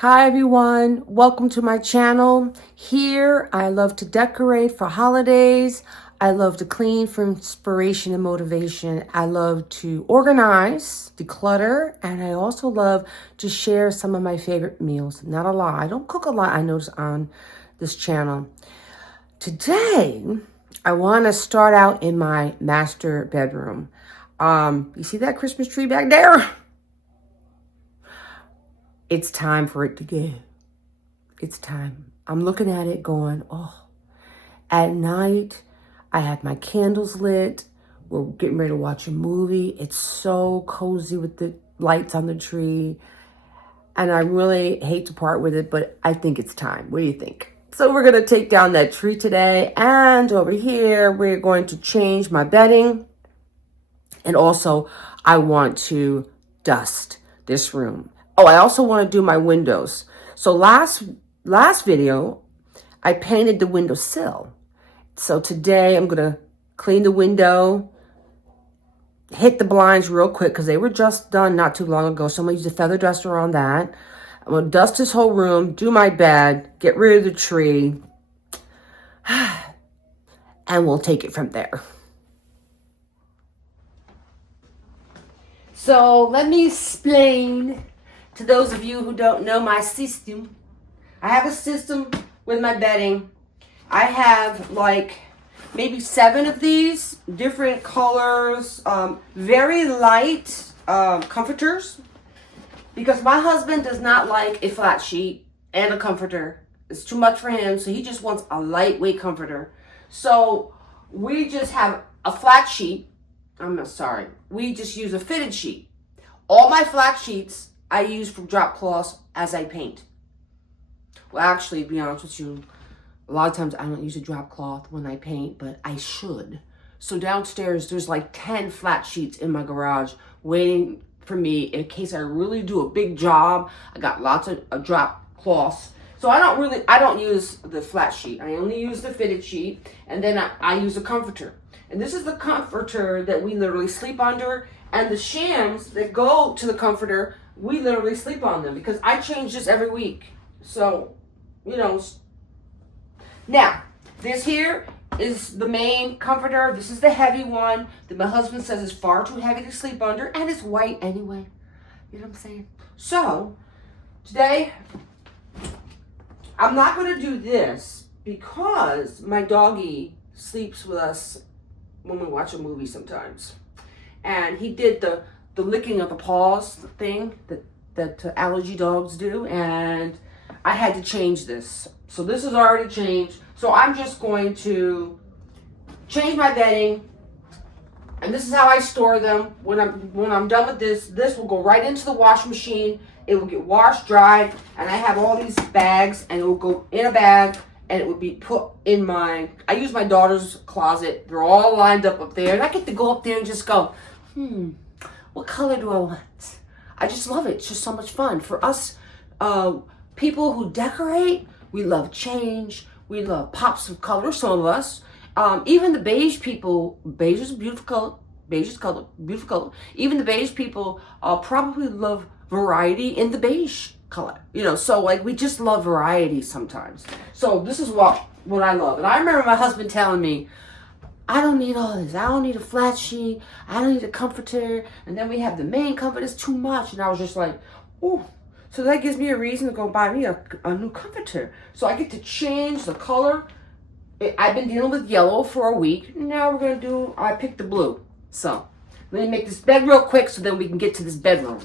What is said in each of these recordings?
Hi everyone, welcome to my channel. Here, I love to decorate for holidays. I love to clean for inspiration and motivation. I love to organize, declutter, and I also love to share some of my favorite meals. Not a lot. I don't cook a lot, I notice on this channel. Today, I want to start out in my master bedroom. You see that Christmas tree back there? It's time for it to go. It's time. I'm looking at it going, oh. At night, I have my candles lit. We're getting ready to watch a movie. It's so cozy with the lights on the tree. And I really hate to part with it, but I think it's time. What do you think? So we're going to take down that tree today. And over here, we're going to change my bedding. And also, I want to dust this room. Oh, I also want to do my windows. So last video, I painted the windowsill. So today I'm going to clean the window, hit the blinds real quick because they were just done not too long ago. So I'm going to use a feather duster on that. I'm going to dust this whole room, do my bed, get rid of the tree, and we'll take it from there. So let me explain to those of you who don't know my system. I have a system with my bedding. I have like maybe 7 of these different colors, very light comforters, because my husband does not like a flat sheet and a comforter. It's too much for him, so he just wants a lightweight comforter. So we just have a flat sheet. We just use a fitted sheet. All my flat sheets I use for drop cloths as I paint. Well, actually, to be honest with you, a lot of times I don't use a drop cloth when I paint, but I should. So downstairs, there's like 10 flat sheets in my garage waiting for me in case I really do a big job. I got lots of drop cloths. So I don't use the flat sheet. I only use the fitted sheet, and then I use a comforter. And this is the comforter that we literally sleep under, and the shams that go to the comforter, we literally sleep on them because I change this every week. So, you know. Now, this here is the main comforter. This is the heavy one that my husband says is far too heavy to sleep under, and it's white anyway. You know what I'm saying? So, today, I'm not going to do this because my doggy sleeps with us when we watch a movie sometimes. And he did the licking of the paws thing that allergy dogs do, and I had to change this. So this is already changed. So I'm just going to change my bedding, and this is how I store them. When I'm done with this will go right into the washing machine. It will get washed, dried, and I have all these bags, and it will go in a bag, and it would be put in I use my daughter's closet. They're all lined up there, and I get to go up there and just go, what color do I want? I just love it. It's just so much fun. For us people who decorate, we love change. We love pops of color, some of us. Even the beige people, beige is a beautiful color. Beige is color, beautiful color. Even the beige people probably love variety in the beige color. You know, so like we just love variety sometimes. So this is what I love. And I remember my husband telling me, I don't need all this. I don't need a flat sheet. I don't need a comforter. And then we have the main comforter. It's too much. And I was just like, oh. So that gives me a reason to go buy me a new comforter. So I get to change the color. I've been dealing with yellow for a week. Now I picked the blue. So let me make this bed real quick so then we can get to this bedroom.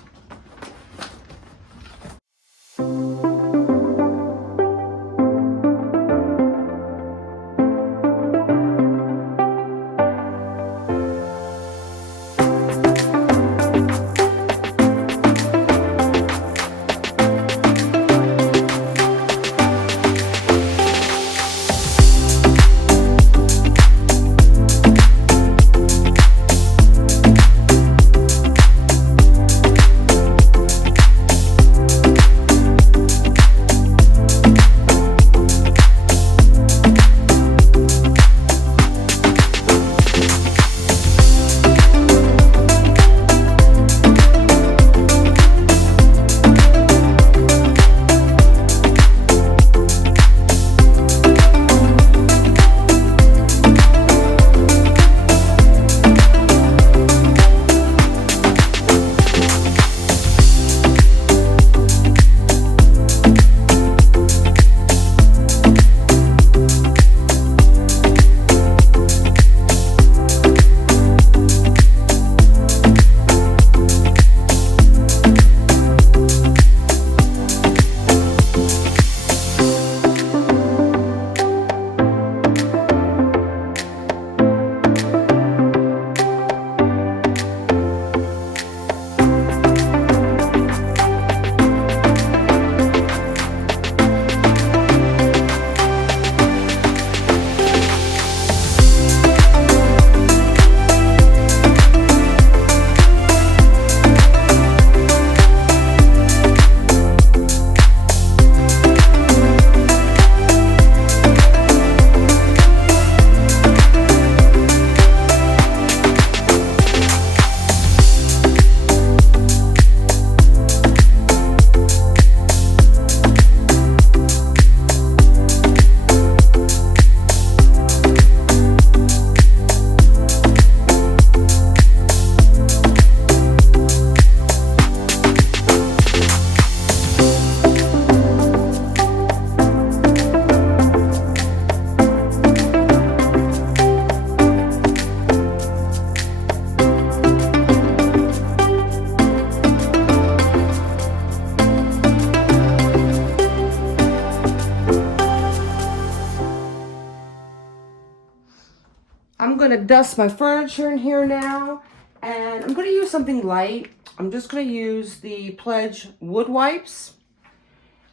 going to dust my furniture in here now. And I'm going to use something light. I'm just going to use the Pledge wood wipes.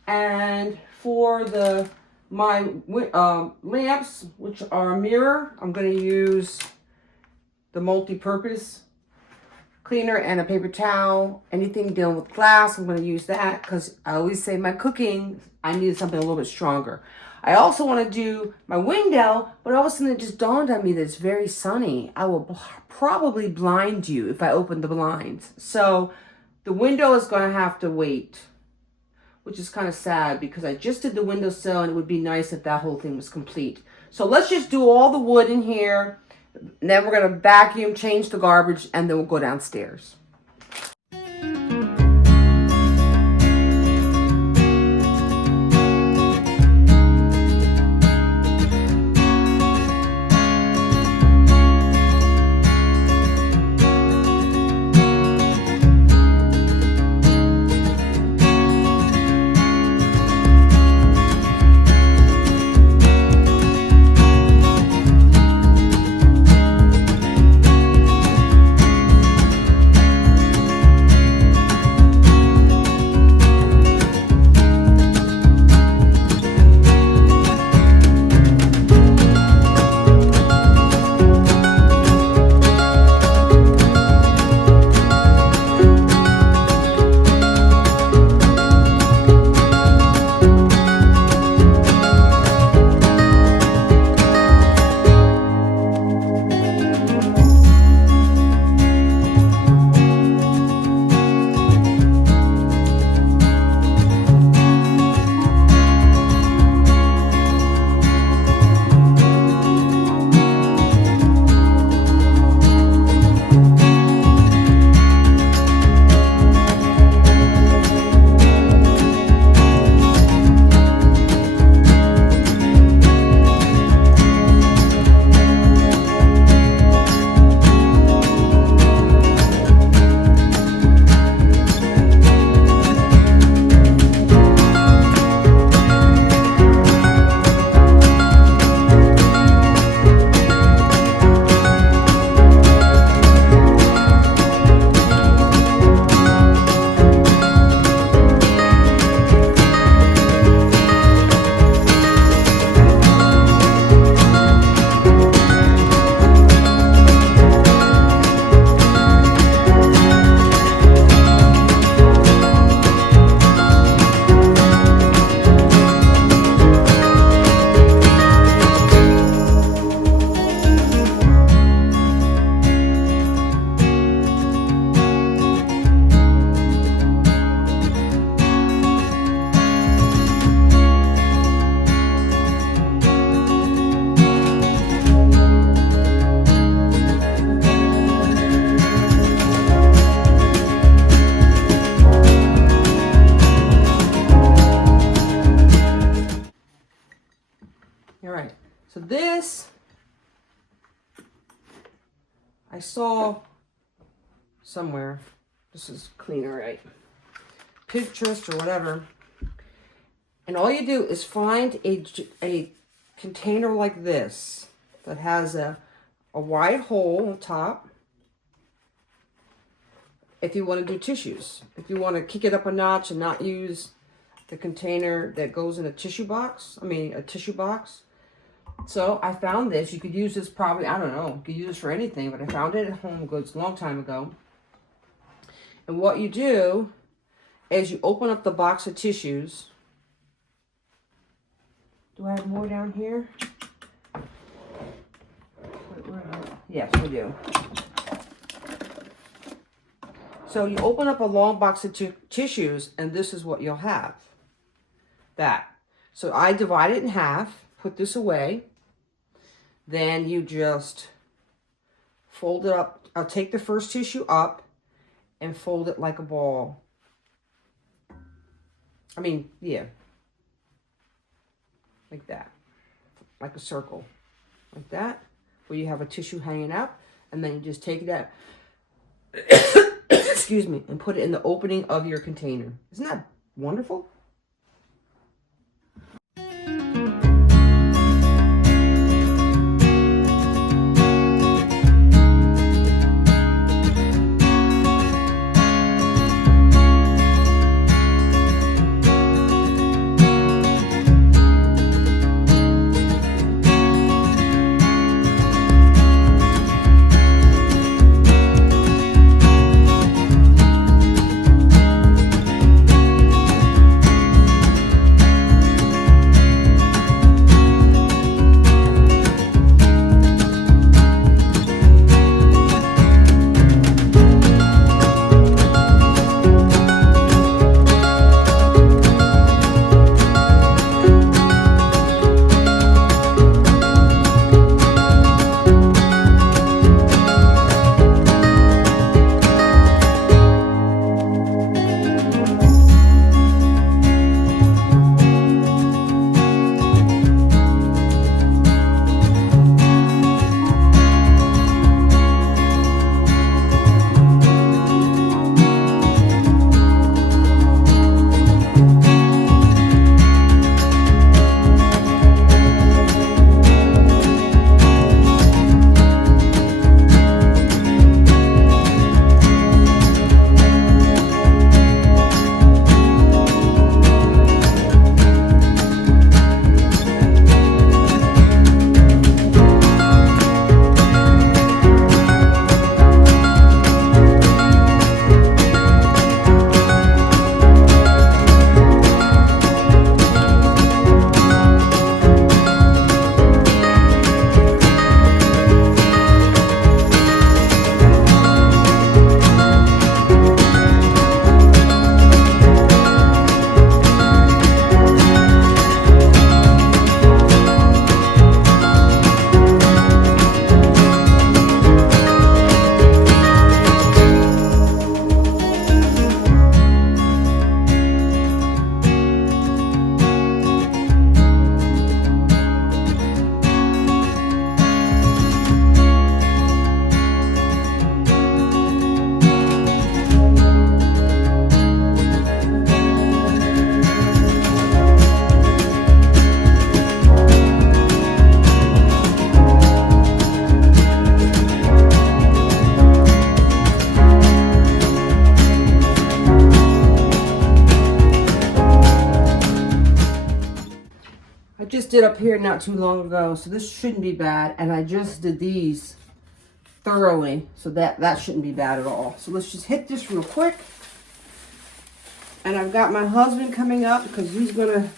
And for my lamps, which are a mirror, I'm going to use the multi-purpose cleaner and a paper towel. Anything dealing with glass, I'm going to use that because I always say my cooking, I need something a little bit stronger. I also want to do my window, but all of a sudden it just dawned on me that it's very sunny. I will probably blind you if I open the blinds. So the window is going to have to wait, which is kind of sad because I just did the windowsill and it would be nice if that whole thing was complete. So let's just do all the wood in here. And then we're going to vacuum, change the garbage, and then we'll go downstairs. So this, I saw somewhere, this is cleaner, right? Pinterest or whatever. And all you do is find a container like this that has a wide hole on top. If you want to do tissues, if you want to kick it up a notch and not use the container that goes in a tissue box, a tissue box. So I found this. You could use this probably, I don't know, you could use this for anything, but I found it at Home Goods a long time ago. And what you do is you open up the box of tissues. Do I have more down here? Yes, we do. So you open up a long box of tissues, and this is what you'll have. That. So I divide it in half, put this away. Then you just fold it up. I'll take the first tissue up and fold it like a ball. Yeah. Like that. Like a circle. Like that. Where you have a tissue hanging up. And then you just take that, excuse me, and put it in the opening of your container. Isn't that wonderful? just did up here not too long ago, so this shouldn't be bad. And I just did these thoroughly, so that shouldn't be bad at all. So let's just hit this real quick. And I've got my husband coming up because he's gonna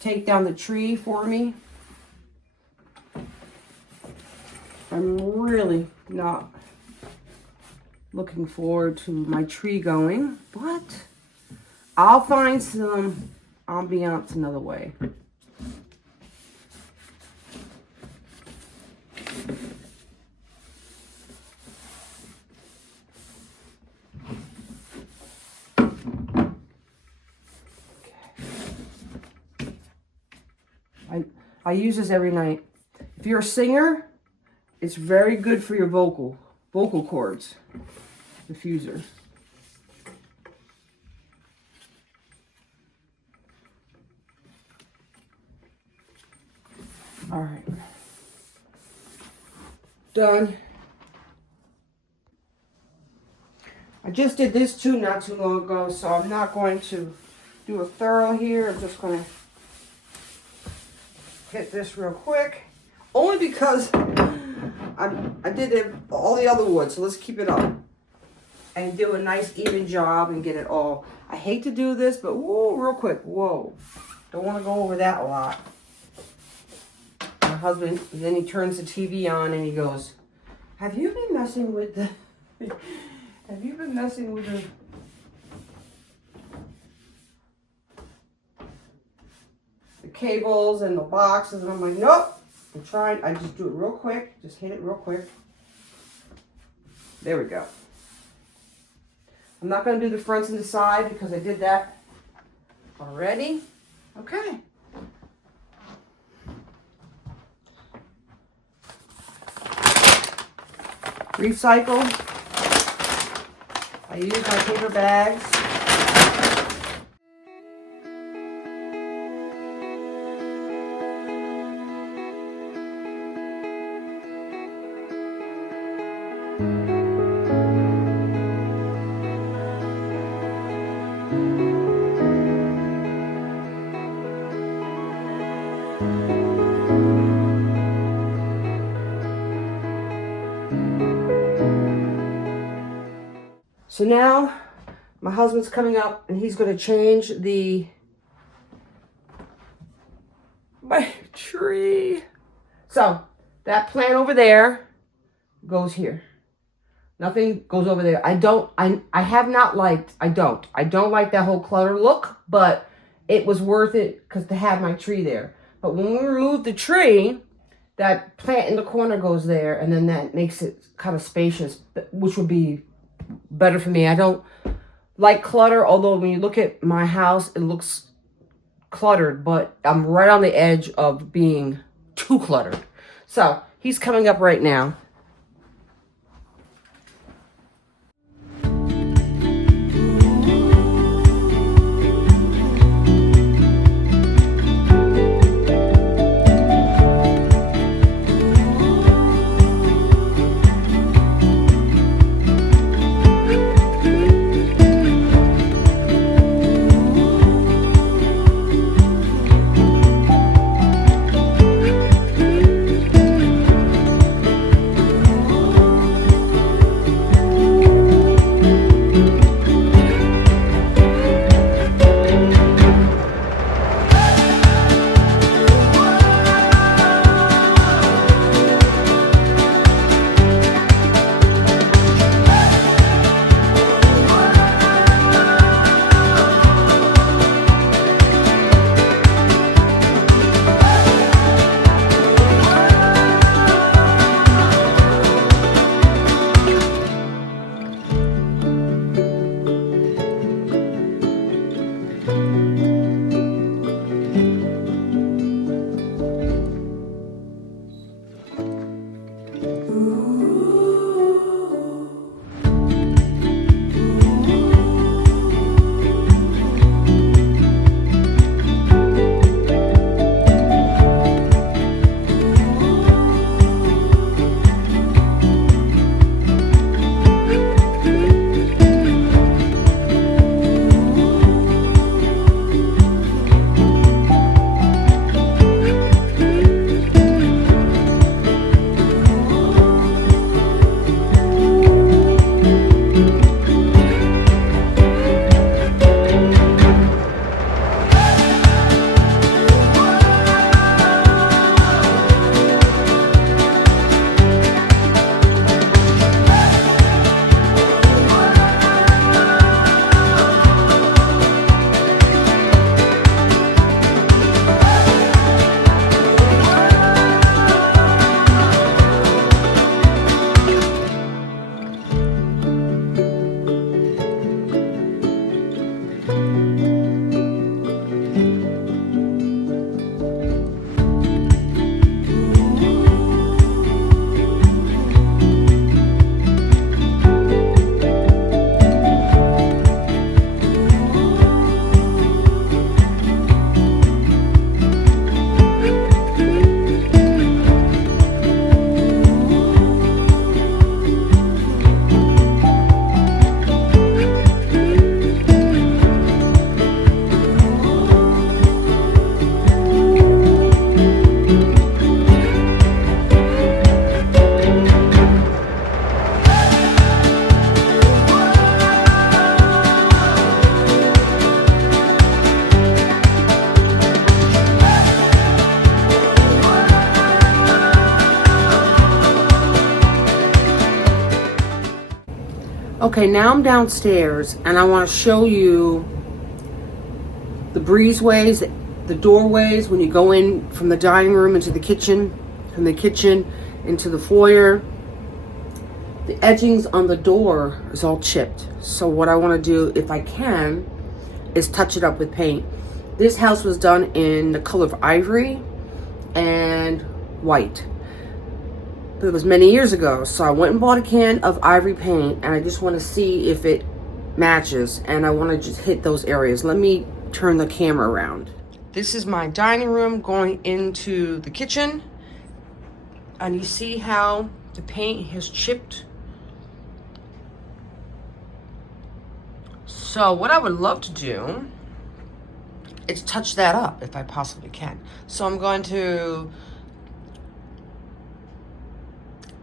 take down the tree for me. I'm really not looking forward to my tree going, but I'll find some ambiance another way. I use this every night. If you're a singer, it's very good for your vocal cords. Diffuser. All right. Done. I just did this too not too long ago, so I'm not going to do a thorough here. I'm just going to hit this real quick, only because I did all the other wood, so let's keep it up and do a nice even job and get it all. I hate to do this, but whoa, real quick, whoa, don't want to go over that a lot. My husband, then he turns the TV on and he goes, "Have you been messing with the? Have you been messing with the?" Cables and the boxes, and I'm like, nope. I'm trying. I just do it real quick. Just hit it real quick. There we go. I'm not going to do the fronts and the side because I did that already. Okay. Recycle. I use my paper bags. So now my husband's coming up and he's going to change my tree. So that plant over there goes here. Nothing goes over there. I don't like that whole clutter look, but it was worth it because to have my tree there. But when we remove the tree, that plant in the corner goes there, and then that makes it kind of spacious, which would be better for me. I don't like clutter, although when you look at my house, it looks cluttered, but I'm right on the edge of being too cluttered. So he's coming up right now. Okay, now I'm downstairs and I want to show you the breezeways, the doorways when you go in from the dining room into the kitchen, from the kitchen into the foyer. The edgings on the door is all chipped. So what I want to do, if I can, is touch it up with paint. This house was done in the color of ivory and white. But it was many years ago. So I went and bought a can of ivory paint and I just want to see if it matches. And I want to just hit those areas. Let me turn the camera around. This is my dining room going into the kitchen. And you see how the paint has chipped. So what I would love to do is touch that up if I possibly can. So I'm going to,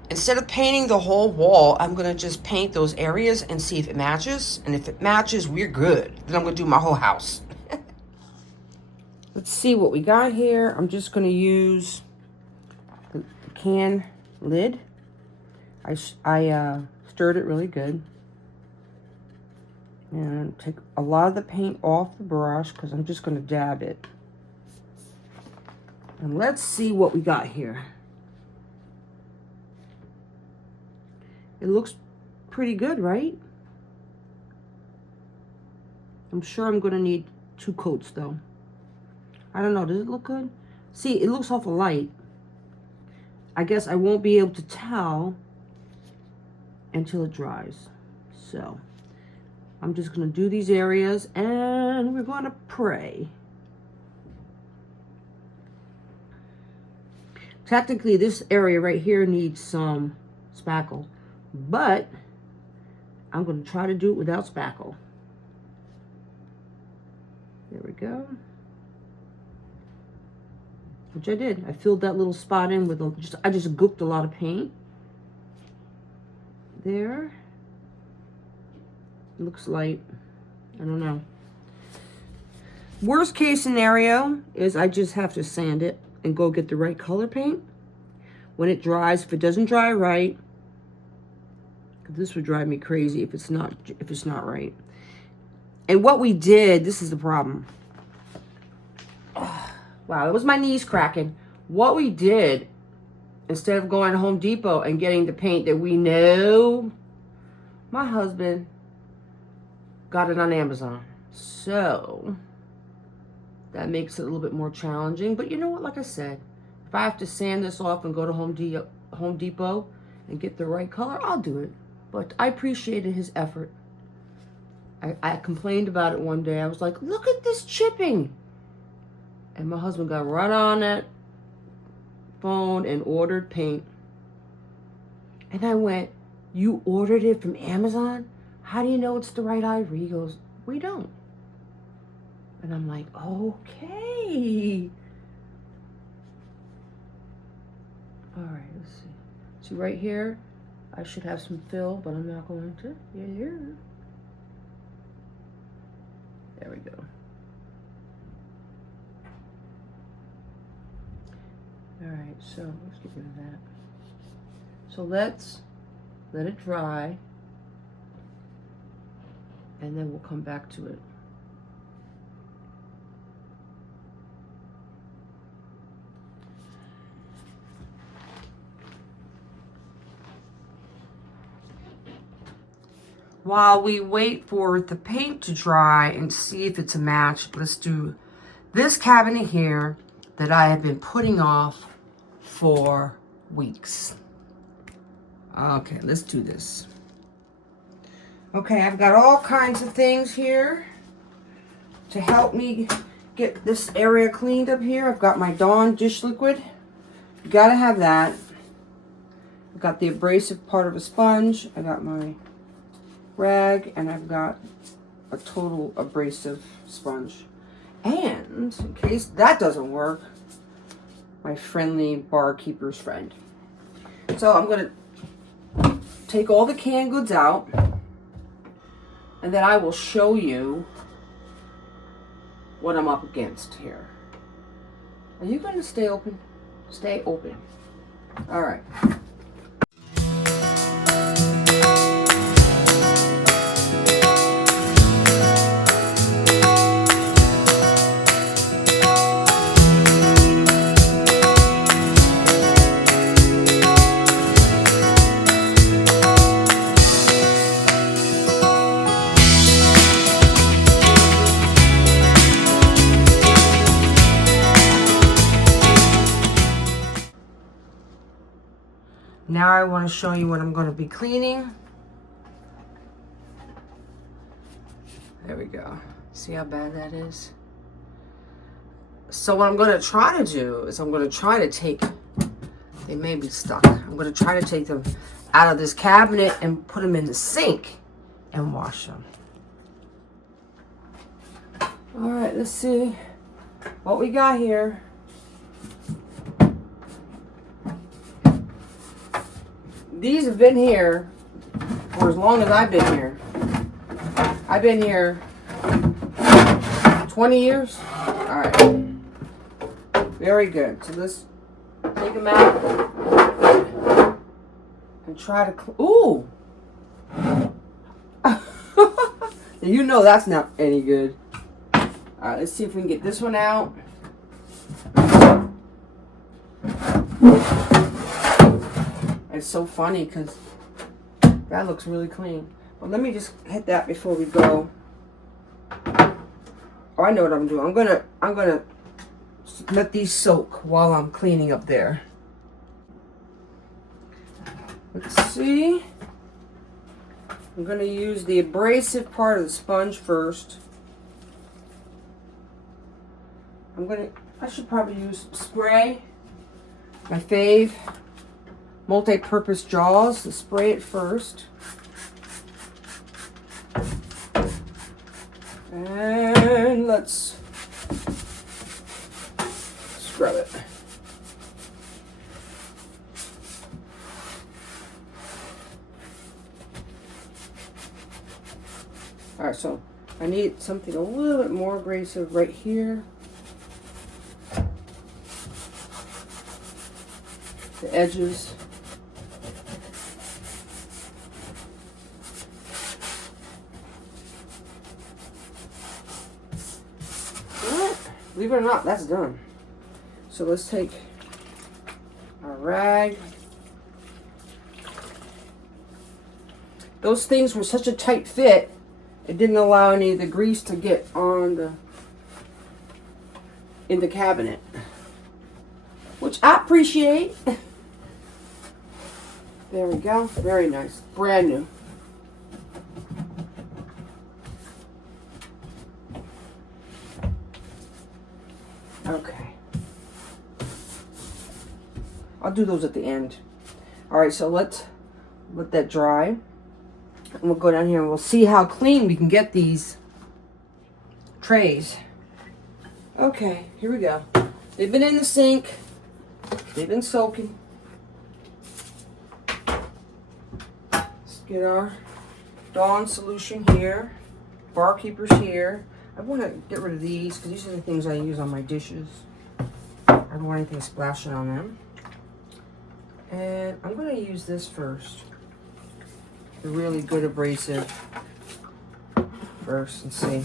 instead of painting the whole wall, I'm going to just paint those areas and see if it matches. And if it matches, we're good. Then I'm going to do my whole house. Let's see what we got here. I'm just going to use the can lid. I stirred it really good. And take a lot of the paint off the brush because I'm just going to dab it. And let's see what we got here. It looks pretty good, right? I'm sure I'm going to need 2 coats though. I don't know, does it look good? See, it looks awful light. I guess I won't be able to tell until it dries. So I'm just going to do these areas and we're going to pray. Technically, this area right here needs some spackle, but I'm going to try to do it without spackle. There we go. Which I did. I filled that little spot in with I just gooked a lot of paint. There. It looks light. I don't know. Worst case scenario is I just have to sand it and go get the right color paint. When it dries, if it doesn't dry right, this would drive me crazy if it's not right. And what we did, this is the problem. Wow, that was my knees cracking. What we did, instead of going to Home Depot and getting the paint that we know, my husband got it on Amazon. So that makes it a little bit more challenging. But you know what? Like I said, if I have to sand this off and go to Home Depot and get the right color, I'll do it. But I appreciated his effort. I complained about it one day. I was like, look at this chipping. And my husband got right on that phone and ordered paint. And I went, you ordered it from Amazon? How do you know it's the right ivory? He goes, we don't. And I'm like, okay. All right, let's see. See right here, I should have some fill, but I'm not going to. Yeah. There we go. All right, so let's get rid of that. So let's let it dry, and then we'll come back to it. While we wait for the paint to dry and see if it's a match, let's do this cabinet here that I have been putting off for weeks. Okay, let's do this. Okay, I've got all kinds of things here to help me get this area cleaned up here. I've got my Dawn dish liquid. You gotta have that. I've got the abrasive part of a sponge. I got my rag, and I've got a total abrasive sponge. And in case that doesn't work, my friendly barkeeper's friend. So I'm gonna take all the canned goods out, and then I will show you what I'm up against here. Are you going to stay open? Stay open. All right. Now I want to show you what I'm going to be cleaning. There we go. See how bad that is? So what I'm going to try to do is I'm going to try to take, they may be stuck. I'm going to try to take them out of this cabinet and put them in the sink and wash them. All right, let's see what we got here. These have been here for as long as I've been here. I've been here 20 years. All right. Very good. So let's take them out and try to. Ooh! You know that's not any good. All right, let's see if we can get this one out. It's so funny because that looks really clean. But let me just hit that before we go. Oh, I know what I'm doing. I'm gonna let these soak while I'm cleaning up there. Let's see. I'm gonna use the abrasive part of the sponge first. I should probably use spray. My fave. Multi-purpose jaws. Let's spray it first. And let's scrub it. All right, so I need something a little bit more abrasive right here. The edges. Believe it or not, that's done. So let's take our rag. Those things were such a tight fit, it didn't allow any of the grease to get on in the cabinet, which I appreciate. There we go. Very nice. Brand new. Okay. I'll do those at the end. All right, so let's let that dry. And we'll go down here and we'll see how clean we can get these trays. Okay, here we go. They've been in the sink. They've been soaking. Let's get our Dawn solution here. Bar keepers here. I want to get rid of these because these are the things I use on my dishes. I don't want anything splashing on them. And I'm going to use this first. The really good abrasive first and see.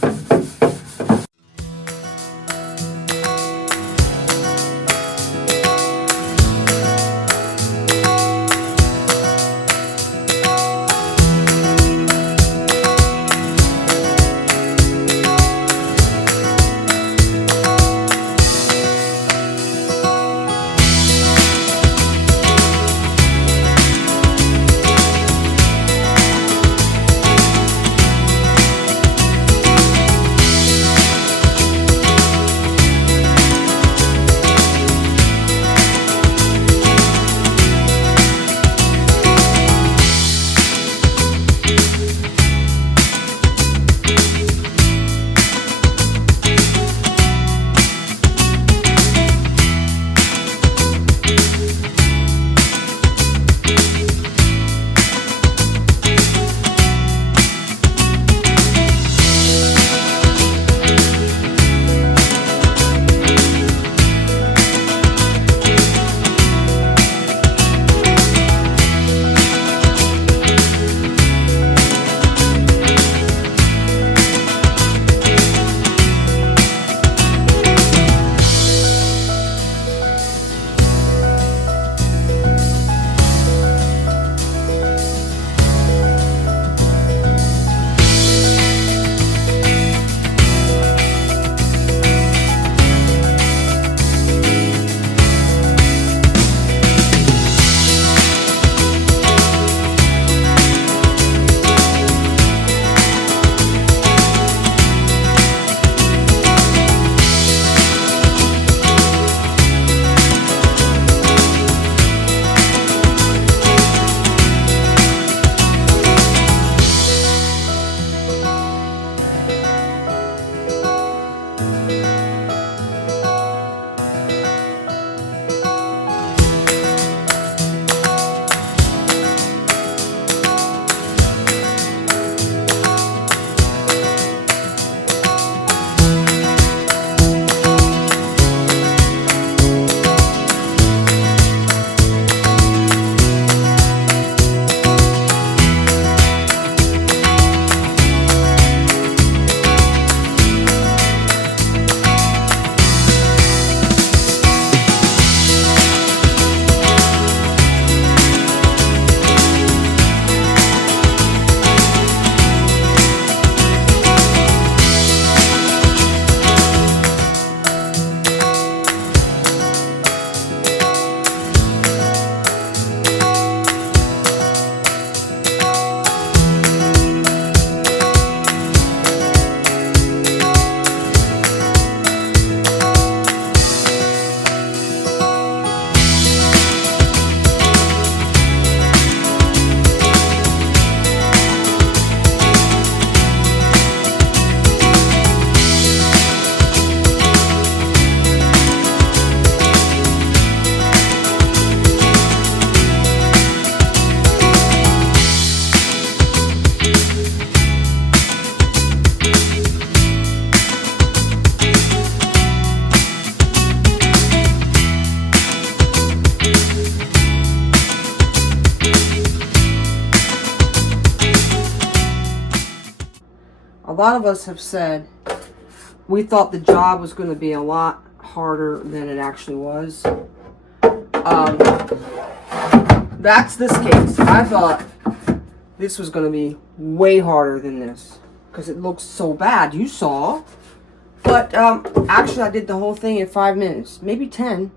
lot of us have said we thought the job was going to be a lot harder than it actually was. That's this case. I thought this was going to be way harder than this because it looks so bad. You saw. But actually, I did the whole thing in 5 minutes, maybe 10.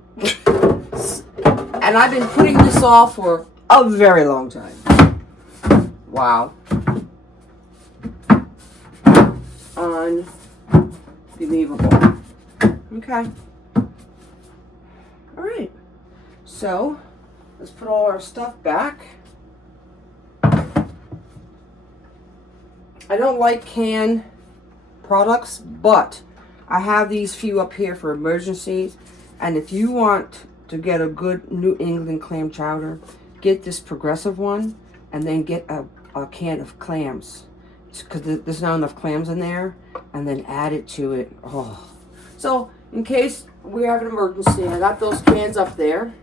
And I've been putting this off for a very long time. Wow. Unbelievable. Okay. All right. So, let's put all our stuff back. I don't like canned products, but I have these few up here for emergencies. And if you want to get a good New England clam chowder, get this progressive one and then get a can of clams. Because there's not enough clams in there. And then add it to it. Oh. So, in case we have an emergency, I got those cans up there.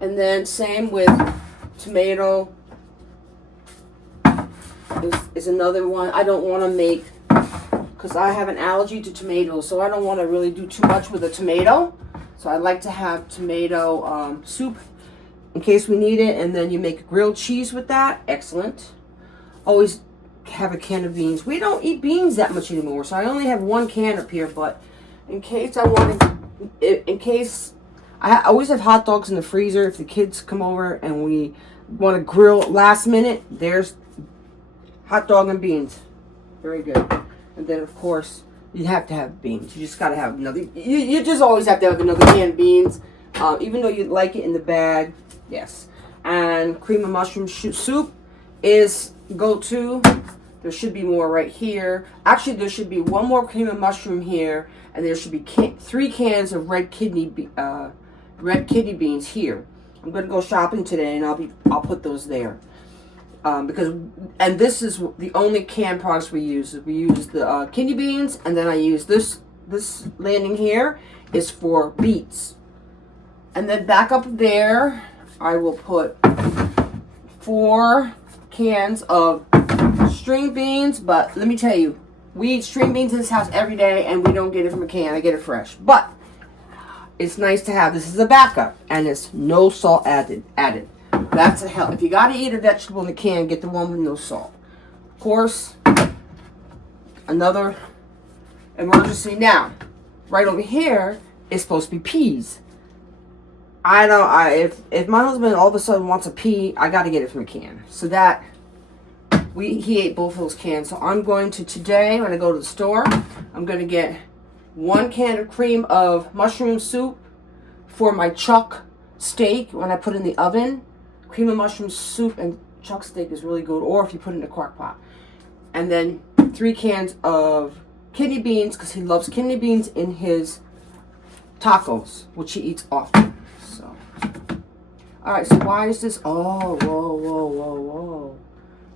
And then same with tomato is another one. I don't want to make, because I have an allergy to tomatoes, so I don't want to really do too much with a tomato. So I like to have tomato soup in case we need it. And then you make grilled cheese with that. Excellent. Always have a can of beans. We don't eat beans that much anymore, so I only have 1 can up here. But in case I want to, in case I always have hot dogs in the freezer. If the kids come over and we want to grill last minute, there's hot dog and beans. Very good. And then, of course, you have to have beans. You just got to have another. You just always have to have another can of beans, even though you like it in the bag. Yes. And cream of mushroom soup is go-to. There should be more right here. Actually, there should be 1 more cream of mushroom here, and there should be 3 cans of red kidney beans here. I'm gonna go shopping today, and I'll put those there. And this is the only canned products we use. We use the kidney beans, and then I use this landing here is for beets. And then back up there, I will put 4 cans of string beans. But let me tell you, we eat string beans in this house every day, and we don't get it from a can. I get it fresh. But it's nice to have. This is a backup, and it's no salt added. That's a help. If you got to eat a vegetable in a can, get the one with no salt. Of course, another emergency. Now, right over here is supposed to be peas. If my husband all of a sudden wants a pea, I got to get it from a can. So that he ate both of those cans. So I'm going to today when I go to the store, I'm going to get 1 can of cream of mushroom soup for my chuck steak when I put it in the oven. Cream of mushroom soup and chuck steak is really good, or if you put it in a crock pot. And then 3 cans of kidney beans, because he loves kidney beans in his tacos, which he eats often. So, all right. So why is this? Oh, whoa!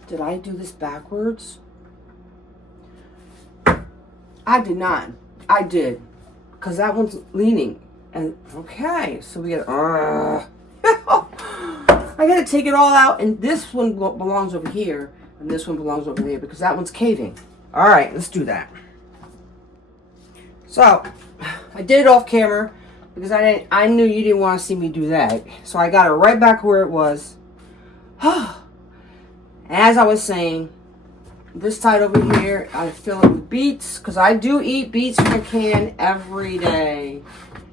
Did I do this backwards? I did not. I did, because that one's leaning. And okay, so we get. I gotta take it all out, and this one belongs over here, and this one belongs over there because that one's caving. All right, let's do that. So I did it off camera because I knew you didn't want to see me do that. So I got it right back where it was. As I was saying, this side over here, I fill it with beets because I do eat beets from a can every day.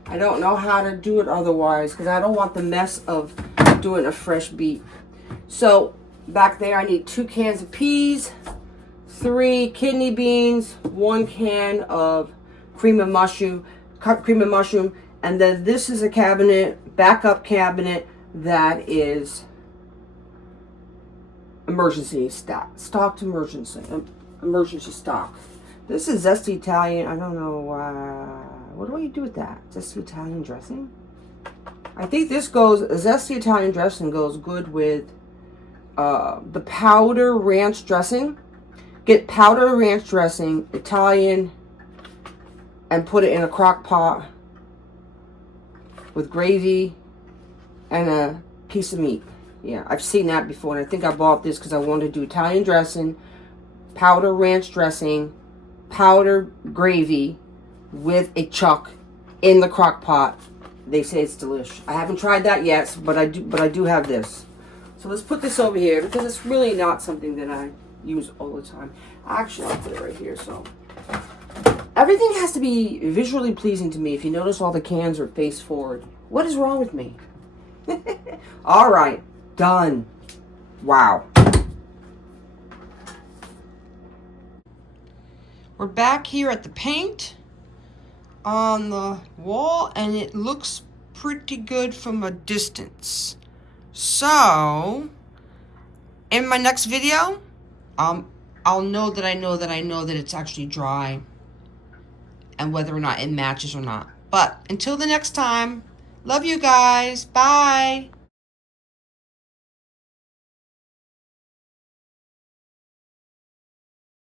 I don't know how to do it otherwise because I don't want the mess of doing a fresh beet. So back there I need 2 cans of peas, 3 kidney beans, 1 can of cream of mushroom, and then this is a cabinet, backup cabinet that is emergency stock, emergency stock. This is zesty Italian. I don't know what do I do with that? Zesty Italian dressing. I think this zesty Italian dressing goes good with the powder ranch dressing. Get powder ranch dressing, Italian, and put it in a crock pot with gravy and a piece of meat. Yeah, I've seen that before, and I think I bought this because I wanted to do Italian dressing powder ranch dressing, powder gravy with a chuck in the crock pot. They say it's delish. I haven't tried that yet, but I do have this. So let's put this over here because it's really not something that I use all the time. Actually, I'll put it right here. So everything has to be visually pleasing to me. If you notice, all the cans are face forward. What is wrong with me? All right, done. Wow. We're back here at the paint on the wall, and it looks pretty good from a distance. So in my next video, I'll know that I know that it's actually dry and whether or not it matches or not. But until the next time, love you guys. Bye.